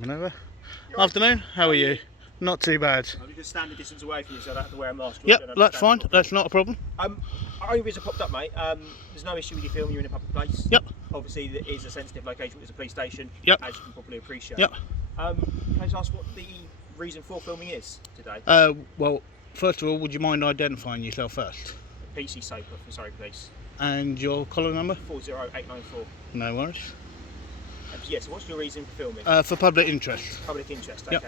Coming over. Afternoon, how are you? Not too bad. You can stand a distance away from you so I don't have to wear a mask. Yep, that's fine. That's not a problem. Only reason I popped up, mate, there's no issue with you filming, you're in a public place. Yep. Obviously, it is a sensitive location, it's a police station, Yep. as you can probably appreciate. Yep. Can I just ask what the reason for filming is today? Well, first of all, would you mind identifying yourself first? PC Soper from Surrey Police. And your collar number? 40894. No worries. Yeah, so what's your reason for filming? For public interest. Public interest, okay.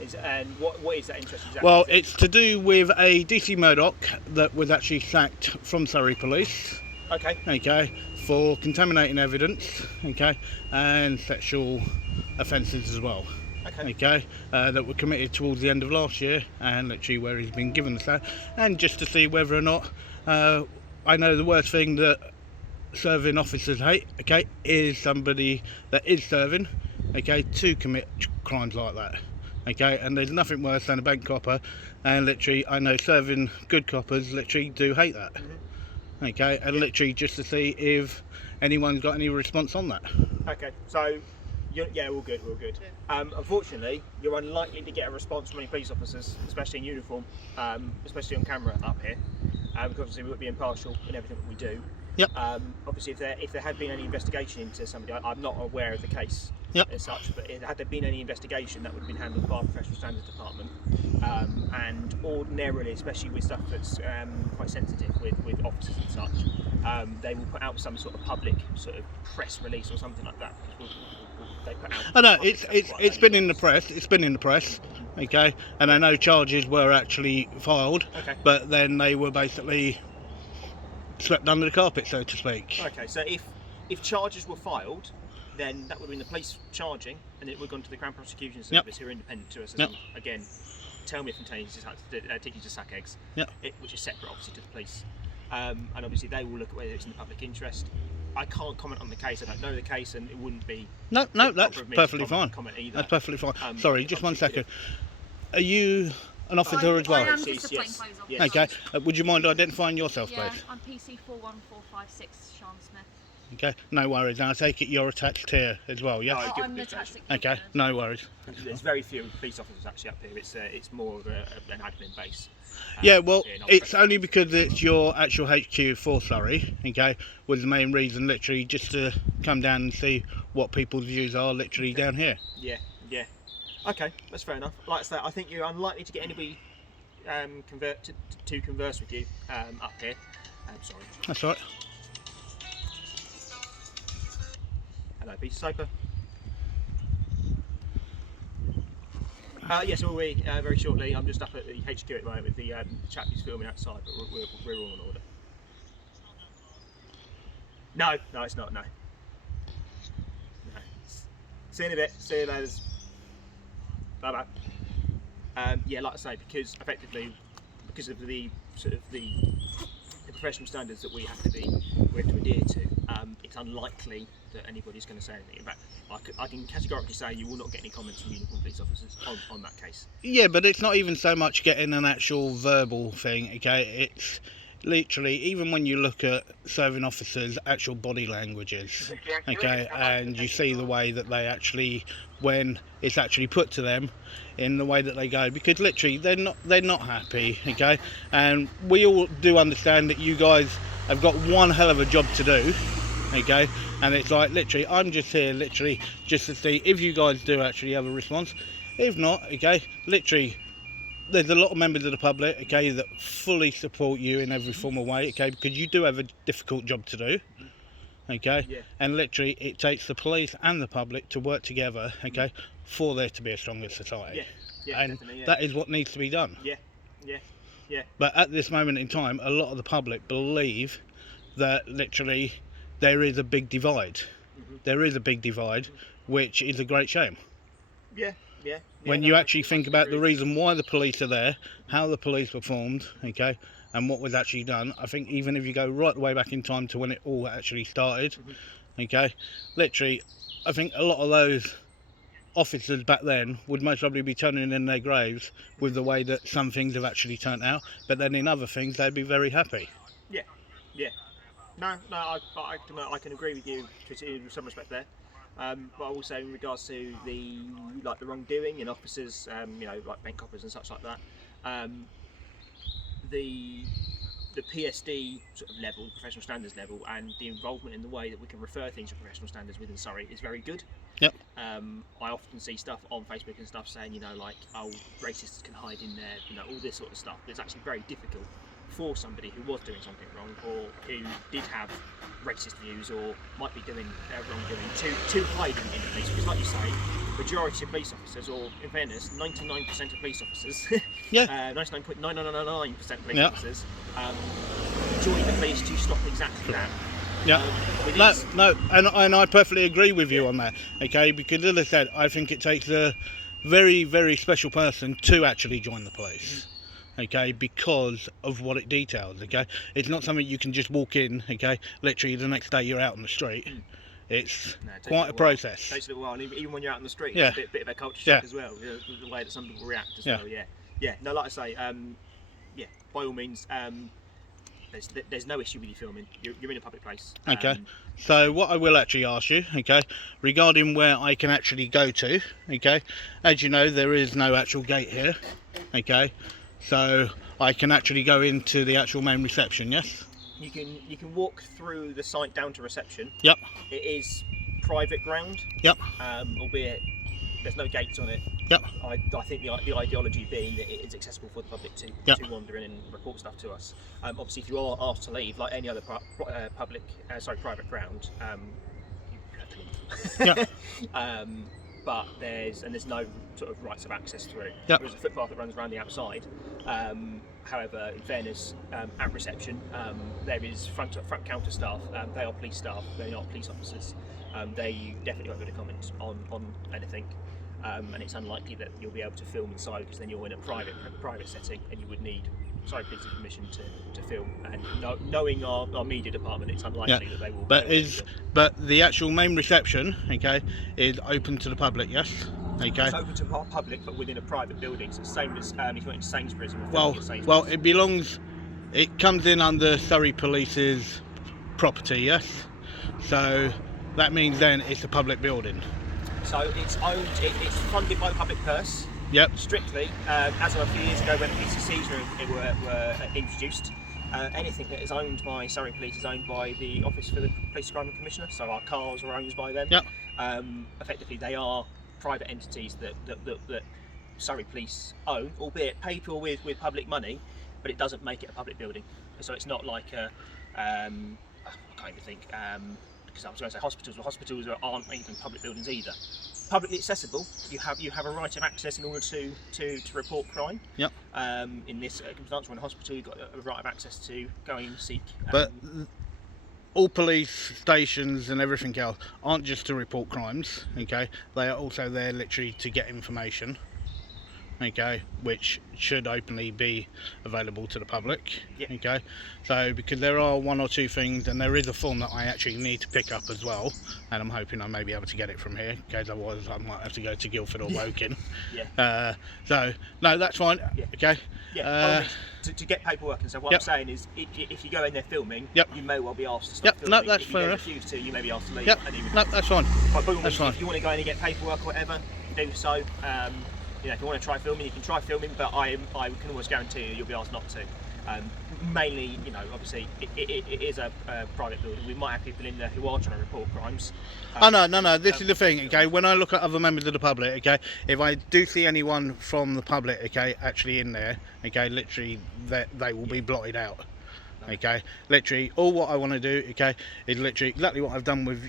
Yep. And what is that interest exactly? Well, it's to do with a DC Murdoch that was actually sacked from Surrey Police. Okay. Okay, for contaminating evidence. Okay, and sexual offences as well. Okay. Okay, that were committed towards the end of last year, and literally where he's been given the sack, and just to see whether or not I know the worst thing that serving officers hate, okay, is somebody that is serving, okay, to commit crimes like that. Okay, and there's nothing worse than a bank copper, and literally I know serving good coppers literally do hate that. Okay, and literally just to see if anyone's got any response on that. Okay, so yeah, all good, all good. Unfortunately, you're unlikely to get a response from any police officers, especially in uniform, especially on camera up here, because obviously we would be impartial in everything that we do. Yep. Obviously, if there had been any investigation into somebody, I'm not aware of the case. Yep. As such, but had there been any investigation, that would have been handled by our Professional Standards Department. And ordinarily, especially with stuff that's quite sensitive with officers and such, they will put out some sort of public sort of press release or something like that. They put out. I know it's been in the press. It's been in the press. Okay, and I know charges were actually filed, Okay. but then they were basically swept under the carpet, so to speak. Okay, so if charges were filed, then that would have been the police charging, and it would have gone to the Crown Prosecution Service, who are independent to us. Yep. Again, tell me if I'm teaching to sack eggs, Yep. which is separate, obviously, to the police. And obviously, they will look at whether it's in the public interest. I can't comment on the case. I don't know the case, and it wouldn't be. No, that's proper of me to perfectly fine. comment either. That's perfectly fine. Sorry, just one obviously, second. Are you an officer as well? I am Yes, just a yes, plainclothes yes. officer. Okay. Would you mind identifying yourself, Yeah, please? I'm PC 41456, Sean Smith. Okay. No worries. And I take it you're attached here as well, yeah? No. Oh, good I'm the police tactic. Okay. No worries. There's very few police officers actually up here. It's more of an admin base. Yeah, well, here, not it's professional. only because it's your actual HQ for Surrey, okay, was the main reason, literally, just to come down and see what people's views are, literally, down here. Yeah. Okay, that's fair enough. Like I say, I think you're unlikely to get anybody to converse with you up here. Sorry. That's all right. Hello, PC Soper. Yes, we'll be very shortly. I'm just up at the HQ at the moment with the chap who's filming outside, but we're all in order. No, it's not. No. See you in a bit. See you later. Bye bye. Yeah, like I say, because of the sort of the professional standards that we have to adhere to, it's unlikely that anybody's going to say anything. In fact, I can categorically say you will not get any comments from uniformed police officers on that case. Yeah, but it's not even so much getting an actual verbal thing, okay? It's literally, even when you look at serving officers' actual body languages, okay, and you see the way that they actually, when it's actually put to them, in the way that they go, because literally they're not happy, okay, and we all do understand that you guys have got one hell of a job to do, okay, and it's like literally I'm just here literally just to see if you guys do actually have a response. If not, okay, literally there's a lot of members of the public, okay, that fully support you in every form of way, okay, because you do have a difficult job to do, okay, Yeah. and literally it takes the police and the public to work together, okay, for there to be a stronger society. Yeah, And definitely. Yeah. that is what needs to be done. Yeah. But at this moment in time, a lot of the public believe that literally there is a big divide. There is a big divide, which is a great shame. Yeah. When you actually think about the reason why the police are there, how the police were formed, okay, and what was actually done, I think even if you go right the way back in time to when it all actually started, okay, literally, I think a lot of those officers back then would most probably be turning in their graves with the way that some things have actually turned out, but then in other things they'd be very happy. Yeah. No, I can agree with you in some respect there. But also in regards to the wrongdoing in officers, like bank coppers and such like that, the PSD sort of level, professional standards level, and the involvement in the way that we can refer things to professional standards within Surrey is very good. Yep. I often see stuff on Facebook and stuff saying, oh, racists can hide in there, all this sort of stuff. It's actually very difficult for somebody who was doing something wrong, or who did have racist views, or might be doing wrongdoing, to hide in the police. Because, like you say, majority of police officers, or in fairness, 99% of police officers, 99.9999% of police officers, join the police to stop exactly that. Yeah, and I perfectly agree with you on that, okay, because as I said, I think it takes a very, very special person to actually join the police, okay, because of what it details, okay. It's not something you can just walk in, okay, literally the next day you're out on the street. It's quite a process. It takes a little while, and even when you're out on the street, it's a bit of a culture shock as well, the way that some people react as well, no, like I say, by all means, there's no issue with you filming. You're in a public place. Okay. So what I will actually ask you, okay, regarding where I can actually go to, okay, as you know, there is no actual gate here, okay, so I can actually go into the actual main reception, yes? You can walk through the site down to reception. Yep. It is private ground. Yep. Albeit there's no gates on it. Yep. I think the ideology being that it is accessible for the public to wander in and report stuff to us. Obviously, if you are asked to leave, like any other private ground, you have to leave. Yeah. But there's no sort of rights of access through. Yep. There's a footpath that runs around the outside. However, in fairness, at reception, there is front counter staff. They are police staff. They're not police officers. They definitely won't be able to comment on anything. And it's unlikely that you'll be able to film inside, because then you're in a private setting, and you would need Surrey Police's permission to film. And knowing our media department, it's unlikely that they will. But the actual main reception, okay, is open to the public, yes? Okay. It's open to the public, but within a private building. So it's the same as if you went to Sainsbury's. It comes in under Surrey Police's property, yes? So that means then it's a public building. So it's owned, it's funded by the public purse. Yep. Strictly, as of a few years ago when the PCCs were introduced, anything that is owned by Surrey Police is owned by the Office for the Police Crime Commissioner. So our cars are owned by them. Yep. Effectively, they are private entities that Surrey Police own, albeit paid for with public money, but it doesn't make it a public building. So it's not like I can't even think. Because I was going to say hospitals, but hospitals aren't even public buildings either. Publicly accessible, you have a right of access in order to report crime. Yep. In this circumstance, when a hospital, you've got a right of access to go and seek. But all police stations and everything else aren't just to report crimes, okay? They are also there literally to get information, okay, which should openly be available to the public. Yep. Okay, so because there are one or two things, and there is a form that I actually need to pick up as well, and I'm hoping I may be able to get it from here, because otherwise I might have to go to Guildford or Woking. So no, that's fine. Okay. To get paperwork and stuff. What I'm saying is, if you go in there filming, you may well be asked to stop filming. No, that's if fair you enough. Refuse to, you may be asked to leave. No, that's fine. That's fine. If you want to go in and get paperwork or whatever, do so. If you want to try filming, you can try filming, but I can always guarantee you'll be asked not to. Mainly, obviously, it is a private building. We might have people in there who are trying to report crimes. No. This is the thing, okay? When I look at other members of the public, okay, if I do see anyone from the public, okay, actually in there, okay, literally, they will be blotted out. Okay, literally, all what I want to do, okay, is literally exactly what I've done with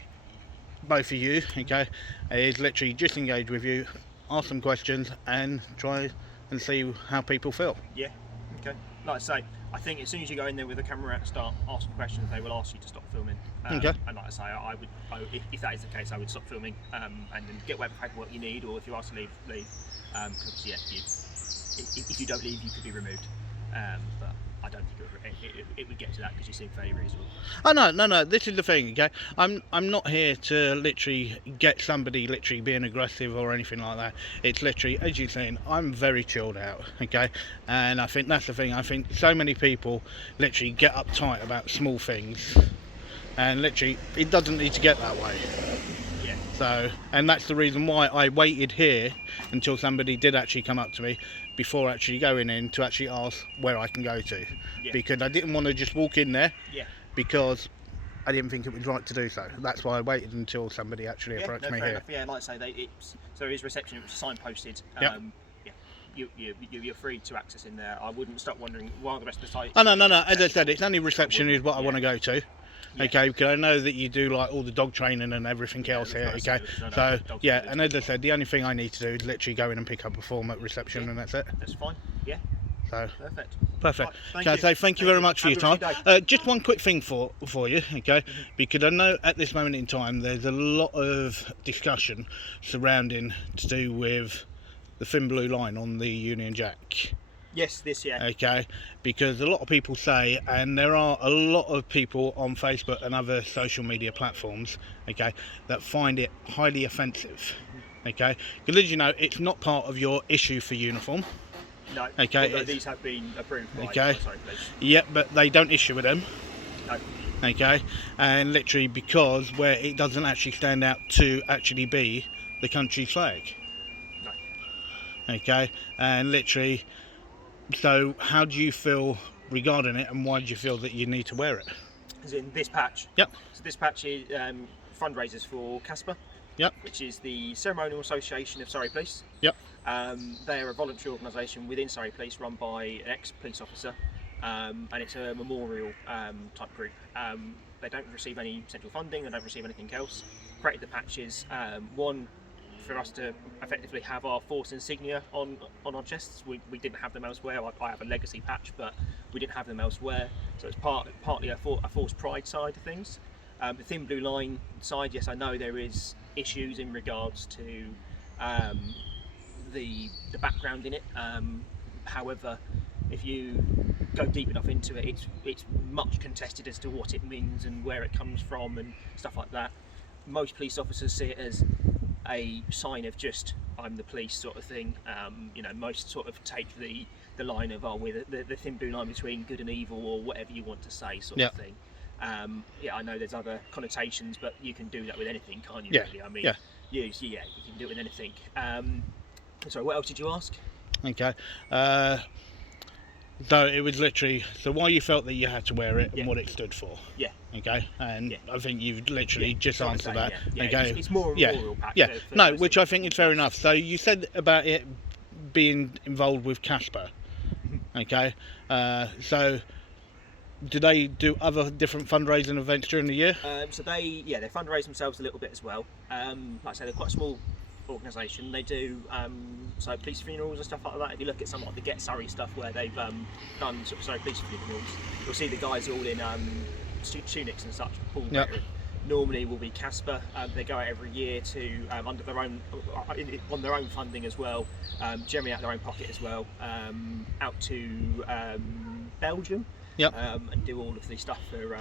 both of you, okay, is literally just engage with you, ask some questions, and try and see how people feel. Yeah, okay. Like I say, I think as soon as you go in there with a camera out, start asking questions, they will ask you to stop filming. Okay. And like I say, I would, if that is the case, I would stop filming and then get whatever paperwork you need, or if you ask to leave. Because if you don't leave, you could be removed. But I don't think it would get to that, because you seem fairly reasonable. Oh no. This is the thing, okay. I'm not here to literally get somebody literally being aggressive or anything like that. It's literally, as you're saying, I'm very chilled out, okay. And I think that's the thing. I think so many people literally get uptight about small things, and literally it doesn't need to get that way. Yeah. So, and that's the reason why I waited here until somebody did actually come up to me before actually going in to actually ask where I can go to, Yeah. because I didn't want to just walk in there, Yeah. because I didn't think it was right to do so. That's why I waited until somebody actually approached me fair here. enough. Yeah, like I say, so there is reception, which is signposted. Yep. You're free to access in there. I wouldn't stop wondering while the rest of the site. Oh no. As I said, it's only reception is what I Yeah. want to go to. Yeah. Okay, because I know that you do like all the dog training and everything else here. there's Okay, no so dog yeah, training. and as I said, the only thing I need to do is literally go in and pick up a form at reception, Yeah. and that's it. That's fine. Yeah, So perfect. perfect. Right, thank Can I you. say thank you very much for Have your a time? good day. Just one quick thing for you, okay? Because I know at this moment in time there's a lot of discussion surrounding to do with the thin blue line on the Union Jack. Yes, this year. Okay, because a lot of people say, and there are a lot of people on Facebook and other social media platforms, okay, that find it highly offensive. Okay, because as you know, it's not part of your issue for uniform. No. Okay, Although it's- these have been approved by Okay. Sorry, please. Yeah, but they don't issue with them. No. Okay, and literally because where it doesn't actually stand out to actually be the country's flag. No. Okay, and literally, so how do you feel regarding it, and why do you feel that you need to wear it? As in this patch. Yep. So this patch is fundraisers for CASPA. Yep. Which is the Ceremonial Association of Surrey Police. Yep. They are a voluntary organisation within Surrey Police run by an ex-police officer, and it's a memorial type group. They don't receive any central funding, they don't receive anything else. Created the patches, one for us to effectively have our force insignia on our chests. We didn't have them elsewhere. I have a legacy patch, but we didn't have them elsewhere. So it's partly a force pride side of things. The thin blue line side, yes, I know there is issues in regards to the background in it. However, if you go deep enough into it, it's much contested as to what it means and where it comes from and stuff like that. Most police officers see it as a sign of just I'm the police sort of thing. Most sort of take the line of we're the thin blue line between good and evil, or whatever you want to say, sort of thing. I know there's other connotations, but you can do that with anything, can't you? Yeah. Really? I mean, Yeah. you can do it with anything. Sorry, what else did you ask? Okay, so it was literally why you felt that you had to wear it and Yeah. what it stood for. Yeah. Okay, and Yeah. I think you've literally just Sorry, answered say, that. yeah. Okay, It's more a yeah, memorial pack. yeah. for No, most which of I think is fair enough. So you said about it being involved with Casper. Okay, so do they do other different fundraising events during the year? So they fundraise themselves a little bit as well. Like I say, they're quite a small organisation. They do so police funerals and stuff like that. If you look at some like the Get Surrey stuff where they've done sort of Surrey police funerals, you'll see the guys all in tunics and such. Yep. Normally will be Casper. They go out every year to under their own on their own funding as well. Generally out their own pocket as well. Out to Belgium. Yep. And do all of the stuff for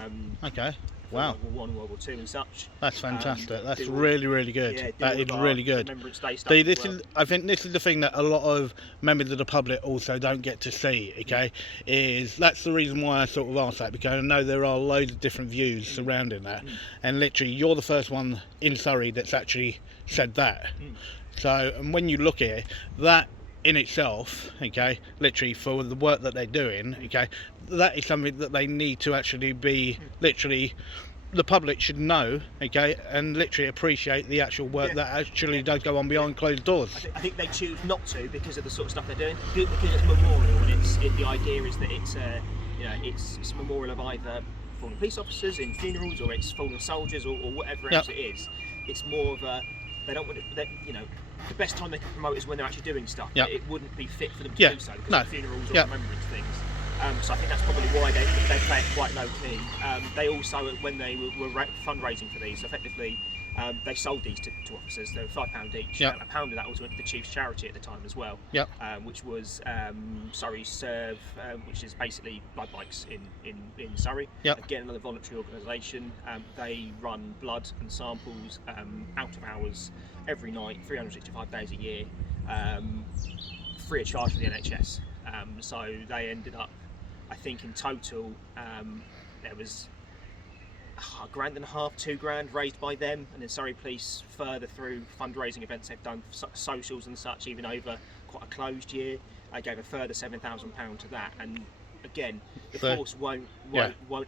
Okay. for Wow, World War I, World War II and such. that's fantastic. That's do all- really, really good. Yeah, do That all is of our really good. Remembrance Day stuff See, as this well. is, I think this is the thing that a lot of members of the public also don't get to see, okay, is that's the reason why I sort of asked that, because I know there are loads of different views surrounding that, and literally you're the first one in Surrey that's actually said that. So, and when you look at it, that in itself, okay, literally for the work that they're doing, okay, that is something that they need to actually be, literally, the public should know, okay, and literally appreciate the actual work that actually does go on behind closed doors. I think they choose not to because of the sort of stuff they're doing. Because it's memorial, and the idea is that it's it's a memorial of either fallen police officers in funerals, or it's fallen soldiers, or whatever else it is. It's more of a they don't want it. The best time they can promote is when they're actually doing stuff. Yep. It wouldn't be fit for them to Yeah. do so because No. of funerals or Yep. remembrance things. So I think that's probably why they play it quite low key. They also, when they were fundraising for these, effectively they sold these to officers. They were £5 each. Yep. A pound of that also went to the Chief's charity at the time as well. Yep. Which was Surrey Serve, which is basically blood banks in Surrey. Yep. Again, another voluntary organisation. They run blood and samples out of hours every night, 365 days a year, free of charge for the NHS. So they ended up, I think in total, there was £1.5 grand, £2 grand raised by them, and then Surrey Police further through fundraising events they've done, socials and such, even over quite a closed year. I gave a further £7,000 to that, and again, the force won't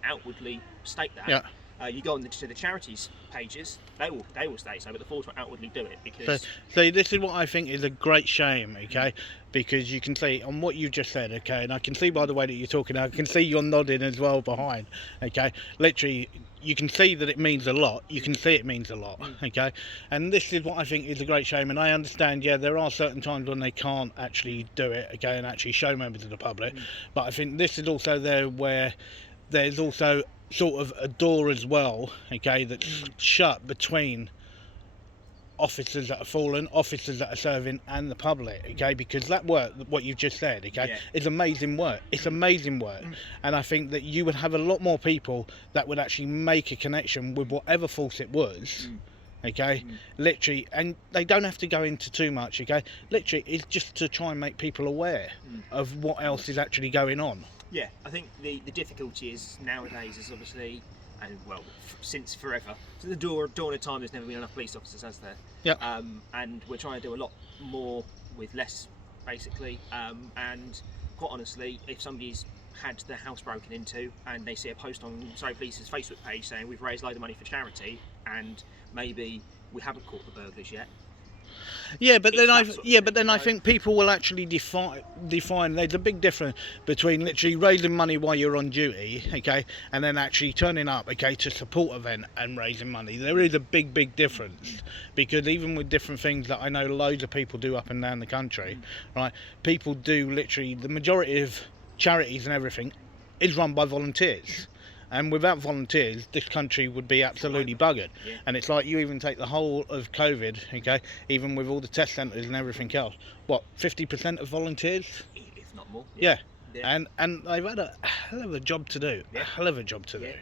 outwardly state that. Yeah. You go on to the charities pages, they will state so, but the force won't outwardly do it because. So this is what I think is a great shame, okay? Because you can see on what you just said, okay, and I can see by the way that you're talking, I can see you're nodding as well behind, okay? Literally, you can see that it means a lot. You can see it means a lot, okay? And this is what I think is a great shame. And I understand, yeah, there are certain times when they can't actually do it, okay, and actually show members of the public. But I think this is also there where there's also sort of a door as well, okay, that's shut between officers that have fallen, officers that are serving, and the public, okay, because that work, what you've just said, okay, is amazing work. It's amazing work. And I think that you would have a lot more people that would actually make a connection with whatever force it was, okay, literally, and they don't have to go into too much, okay, literally, it's just to try and make people aware of what else is actually going on. Yeah, I think the difficulty is nowadays is obviously, and well, since forever, to the dawn of time, there's never been enough police officers, has there? Yeah. And we're trying to do a lot more with less, basically. And quite honestly, if somebody's had their house broken into and they see a post on Surrey Police's Facebook page saying we've raised a load of money for charity, and maybe we haven't caught the burglars yet. Yeah, but then I think people will actually define. There's a big difference between literally raising money while you're on duty, okay, and then actually turning up, okay, to support event and raising money. There is a big difference, because even with different things that I know loads of people do up and down the country, right? People do literally, the majority of charities and everything is run by volunteers. And without volunteers, this country would be absolutely buggered. Yeah. And it's like, you even take the whole of COVID, okay, even with all the test centres and everything else, what, 50% of volunteers? If not more. Yeah. And they've had a hell of a job to do. A hell of a job to do.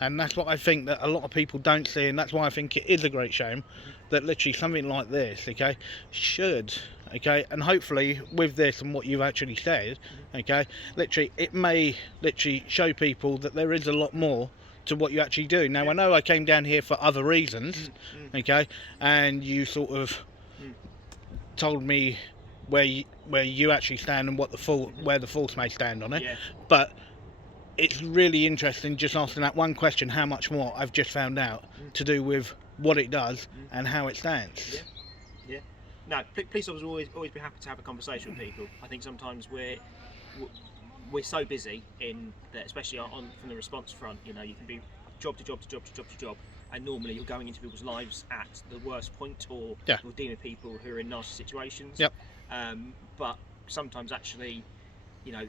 And that's what I think that a lot of people don't see, and that's why I think it is a great shame that literally something like this, okay, should, okay, and hopefully with this and what you've actually said, okay, literally it may literally show people that there is a lot more to what you actually do. Now, I know I came down here for other reasons, okay, and you sort of told me where you actually stand and what where the force may stand on it, but it's really interesting just asking that one question, how much more I've just found out to do with what it does and how it stands. Yeah. No, police officers will always be happy to have a conversation with people. I think sometimes we're so busy in that, especially from the response front. You know, you can be job to job, and normally you're going into people's lives at the worst point, or you're dealing with people who are in nasty situations. But sometimes actually, you know,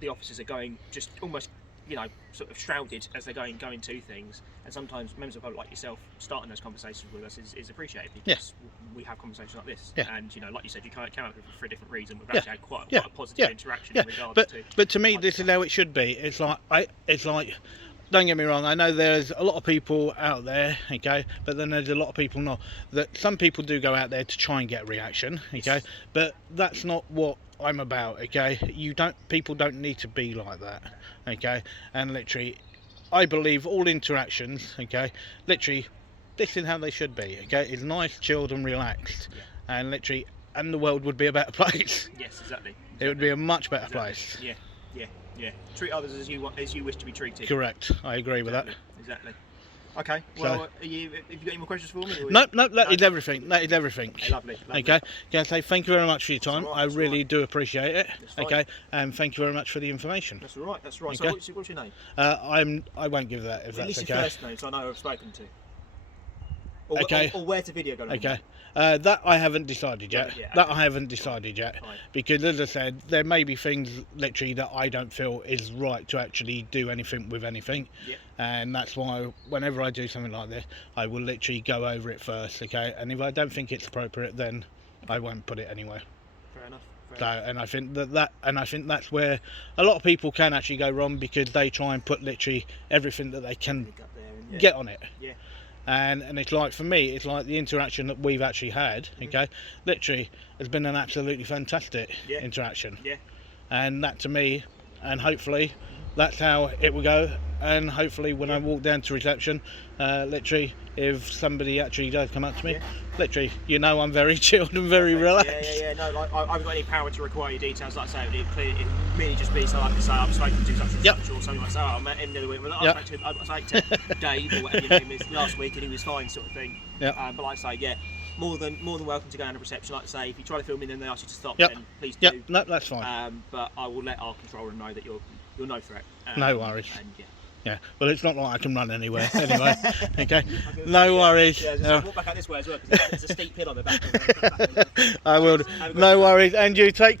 the officers are going just almost, you know, sort of shrouded as they're going to things, and sometimes members of the public like yourself starting those conversations with us is appreciated, because we have conversations like this, and you know, like you said, you can't come up with it for a different reason. We've actually had quite a positive interaction in regards to. But to me, this is how it should be. It's like, don't get me wrong, I know there's a lot of people out there, okay, but then there's a lot of people not. That some people do go out there to try and get a reaction, okay, but that's not what I'm about, okay. People don't need to be like that, okay. And literally, I believe all interactions, okay, literally, this is how they should be, okay. It's nice, chilled, and relaxed, and literally, and the world would be a better place. Yes, exactly. It would be a much better place. Yeah. Treat others as you wish to be treated. Correct. I agree with that. Exactly. Okay. Well, have you got any more questions for me? No. That is everything. That is everything. Lovely. Okay. Can I say thank you very much for your time? Right, I really do appreciate it. Fine. Okay. And thank you very much for the information. That's all right. Okay. So what's your name? I won't give that if that's okay. Your first name, so I know who I've spoken to. Or where's the video going? Okay. That I haven't decided yet. I haven't decided yet. Fine. Because as I said, there may be things literally that I don't feel is right to actually do anything with anything. And that's why whenever I do something like this, I will literally go over it first, okay? And if I don't think it's appropriate, then I won't put it anywhere. Fair enough. And I think that's where a lot of people can actually go wrong, because they try and put literally everything that they can get on it. And it's like, for me, it's like the interaction that we've actually had, okay, literally has been an absolutely fantastic interaction. And that to me, and hopefully that's how it will go. And hopefully when I walk down to reception, literally, if somebody actually does come up to me, literally, you know, I'm very chilled and very relaxed. Yeah. No, like, I haven't got any power to require your details. Like I say, it merely just be so I can say I've spoken to such and such, or something like that. I met him the other week. Well, I spoke to Dave or whatever your name is last week, and he was fine, sort of thing. But like I say, yeah, more than welcome to go down to reception. Like I say, if you try to film me and then they ask you to stop, then please do. No, that's fine. But I will let our controller know that you're no threat. No worries. And yeah, well, it's not like I can run anywhere anyway. Okay, no worries. Yeah, walk back out this way as well because there's a steep hill on the back. I will. No worries, and you take care.